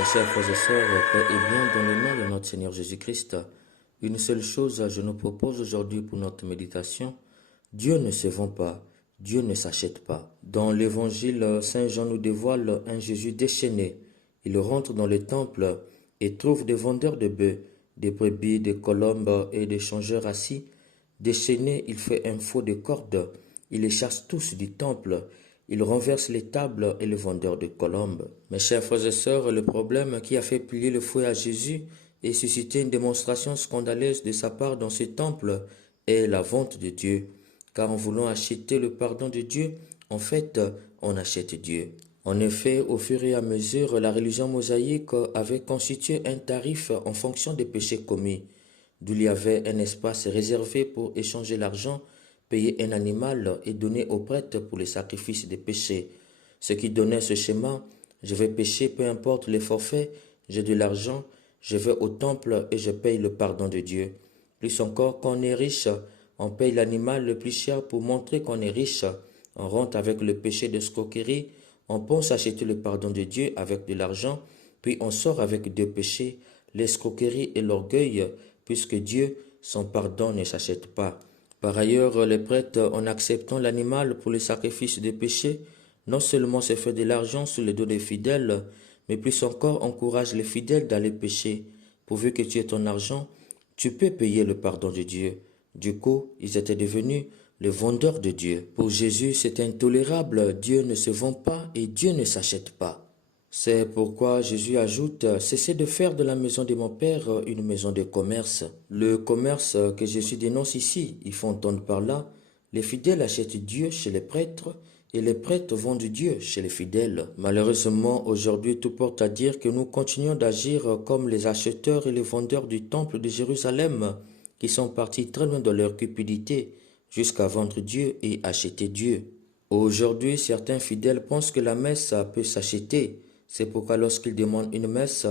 Mes chers frères et sœurs, paix et bien dans le nom de notre Seigneur Jésus-Christ. Une seule chose je nous propose aujourd'hui pour notre méditation. Dieu ne se vend pas, Dieu ne s'achète pas. Dans l'évangile, Saint Jean nous dévoile un Jésus déchaîné. Il rentre dans le temple et trouve des vendeurs de bœufs, des brebis, des colombes et des changeurs assis. Déchaîné, il fait un faux de cordes. Il les chasse tous du temple. Il renverse les tables et les vendeurs de colombes. Mes chers frères et sœurs, le problème qui a fait plier le fouet à Jésus et susciter une démonstration scandaleuse de sa part dans ce temple est la vente de Dieu. Car en voulant acheter le pardon de Dieu, en fait, on achète Dieu. En effet, au fur et à mesure, la religion mosaïque avait constitué un tarif en fonction des péchés commis, d'où il y avait un espace réservé pour échanger l'argent, payer un animal et donner aux prêtres pour les sacrifices des péchés. Ce qui donnait ce schéma: je vais pécher, peu importe les forfaits, j'ai de l'argent, je vais au temple et je paye le pardon de Dieu. Plus encore, quand on est riche, on paye l'animal le plus cher pour montrer qu'on est riche. On rentre avec le péché d'escroquerie, on pense acheter le pardon de Dieu avec de l'argent, puis on sort avec deux péchés, l'escroquerie et l'orgueil, puisque Dieu, son pardon ne s'achète pas. Par ailleurs, les prêtres, en acceptant l'animal pour le sacrifice des péchés, non seulement se fait de l'argent sur le dos des fidèles, mais plus encore encourage les fidèles d'aller pécher. Pourvu que tu aies ton argent, tu peux payer le pardon de Dieu. Du coup, ils étaient devenus les vendeurs de Dieu. Pour Jésus, c'est intolérable. Dieu ne se vend pas et Dieu ne s'achète pas. C'est pourquoi Jésus ajoute: cessez de faire de la maison de mon Père une maison de commerce. Le commerce que Jésus dénonce ici, il faut entendre par là: les fidèles achètent Dieu chez les prêtres et les prêtres vendent Dieu chez les fidèles. Malheureusement, aujourd'hui, tout porte à dire que nous continuons d'agir comme les acheteurs et les vendeurs du temple de Jérusalem, qui sont partis très loin de leur cupidité jusqu'à vendre Dieu et acheter Dieu. Aujourd'hui, certains fidèles pensent que la messe peut s'acheter. C'est pourquoi lorsqu'ils demandent une messe,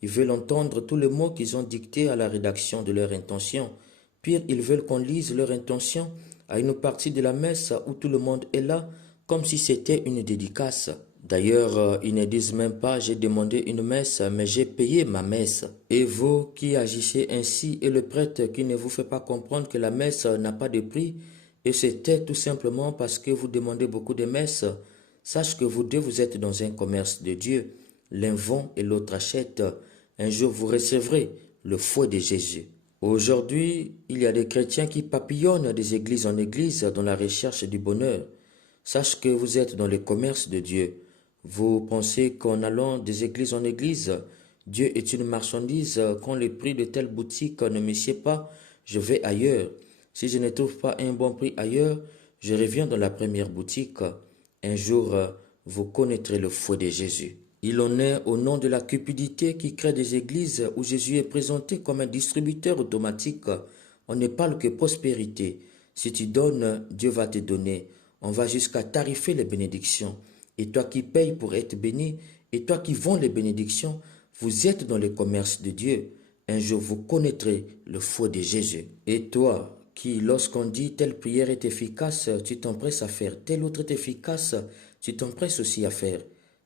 ils veulent entendre tous les mots qu'ils ont dictés à la rédaction de leur intention. Pire, ils veulent qu'on lise leur intention à une partie de la messe où tout le monde est là, comme si c'était une dédicace. D'ailleurs, ils ne disent même pas: j'ai demandé une messe, mais j'ai payé ma messe. Et vous qui agissez ainsi, et le prêtre qui ne vous fait pas comprendre que la messe n'a pas de prix, et c'était tout simplement parce que vous demandez beaucoup de messes, sache que vous deux, vous êtes dans un commerce de Dieu. L'un vend et l'autre achète. Un jour, vous recevrez le fouet de Jésus. Aujourd'hui, il y a des chrétiens qui papillonnent des églises en église dans la recherche du bonheur. Sache que vous êtes dans le commerce de Dieu. Vous pensez qu'en allant des églises en église, Dieu est une marchandise. Quand le prix de telle boutique ne me sied pas, je vais ailleurs. Si je ne trouve pas un bon prix ailleurs, je reviens dans la première boutique. Un jour, vous connaîtrez le fouet de Jésus. Il en est au nom de la cupidité qui crée des églises où Jésus est présenté comme un distributeur automatique. On ne parle que prospérité. Si tu donnes, Dieu va te donner. On va jusqu'à tarifer les bénédictions. Et toi qui payes pour être béni, et toi qui vends les bénédictions, vous êtes dans le commerce de Dieu. Un jour, vous connaîtrez le fouet de Jésus. Et toi, qui, lorsqu'on dit telle prière est efficace, tu t'empresses à faire, telle autre est efficace, tu t'empresses aussi à faire.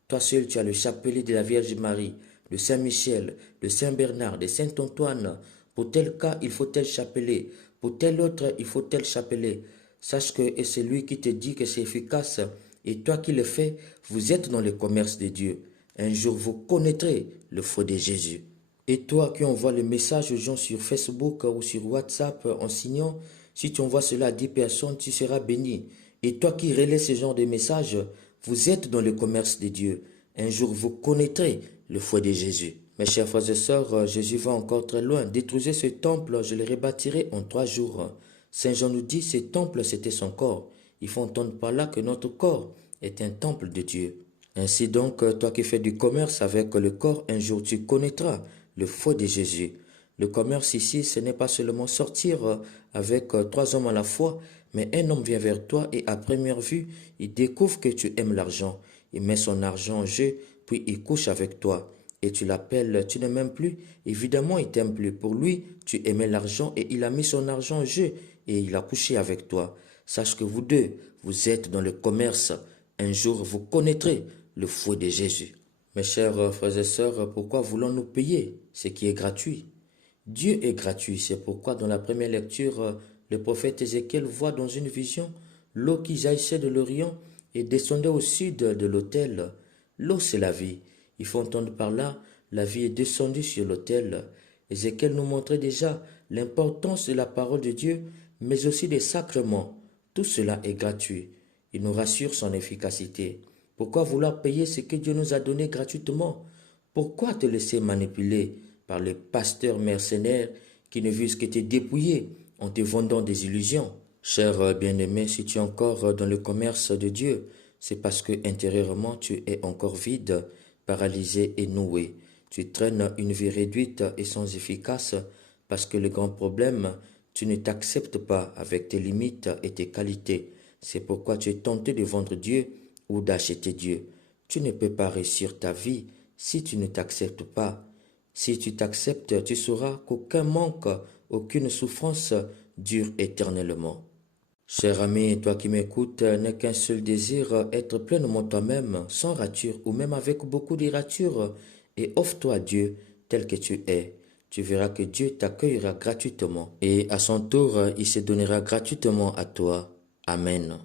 Toi seul, tu as le chapelet de la Vierge Marie, de Saint-Michel, de Saint-Bernard, de Saint-Antoine. Pour tel cas, il faut tel chapelet. Pour tel autre, il faut tel chapelet. Sache que c'est lui qui te dit que c'est efficace. Et toi qui le fais, vous êtes dans le commerce de Dieu. Un jour, vous connaîtrez le fouet de Jésus. Et toi qui envoies le message aux gens sur Facebook ou sur WhatsApp en signant: si tu envoies cela à 10 personnes, tu seras béni. Et toi qui relais ce genre de messages, vous êtes dans le commerce de Dieu. Un jour, vous connaîtrez le fouet de Jésus. Mes chers frères et sœurs, Jésus va encore très loin. Détruisez ce temple, je le rebâtirai en 3 jours. Saint Jean nous dit: ce temple, c'était son corps. Il faut entendre par là que notre corps est un temple de Dieu. Ainsi donc, toi qui fais du commerce avec le corps, un jour tu connaîtras le fouet de Jésus. Le commerce ici, ce n'est pas seulement sortir avec 3 hommes à la fois, mais un homme vient vers toi et à première vue, il découvre que tu aimes l'argent. Il met son argent en jeu, puis il couche avec toi. Et tu l'appelles: tu ne m'aimes plus. Évidemment, il t'aime plus. Pour lui, tu aimais l'argent et il a mis son argent en jeu et il a couché avec toi. Sache que vous deux, vous êtes dans le commerce. Un jour, vous connaîtrez le fouet de Jésus. Mes chers frères et sœurs, pourquoi voulons-nous payer ce qui est gratuit? Dieu est gratuit, c'est pourquoi dans la première lecture, le prophète Ézéchiel voit dans une vision l'eau qui jaillissait de l'Orient et descendait au sud de l'autel. L'eau, c'est la vie. Il faut entendre par là, la vie est descendue sur l'autel. Ézéchiel nous montrait déjà l'importance de la parole de Dieu, mais aussi des sacrements. Tout cela est gratuit. Il nous rassure son efficacité. Pourquoi vouloir payer ce que Dieu nous a donné gratuitement? Pourquoi te laisser manipuler par les pasteurs mercenaires qui ne visent que te dépouiller en te vendant des illusions? Cher bien-aimé, si tu es encore dans le commerce de Dieu, c'est parce que intérieurement tu es encore vide, paralysé et noué. Tu traînes une vie réduite et sans efficace parce que le grand problème, tu ne t'acceptes pas avec tes limites et tes qualités. C'est pourquoi tu es tenté de vendre Dieu ou d'acheter Dieu. Tu ne peux pas réussir ta vie si tu ne t'acceptes pas. Si tu t'acceptes, tu sauras qu'aucun manque, aucune souffrance dure éternellement. Cher ami, toi qui m'écoutes, n'est qu'un seul désir, être pleinement toi-même, sans rature ou même avec beaucoup de ratures, et offre-toi à Dieu tel que tu es. Tu verras que Dieu t'accueillera gratuitement, et à son tour, il se donnera gratuitement à toi. Amen.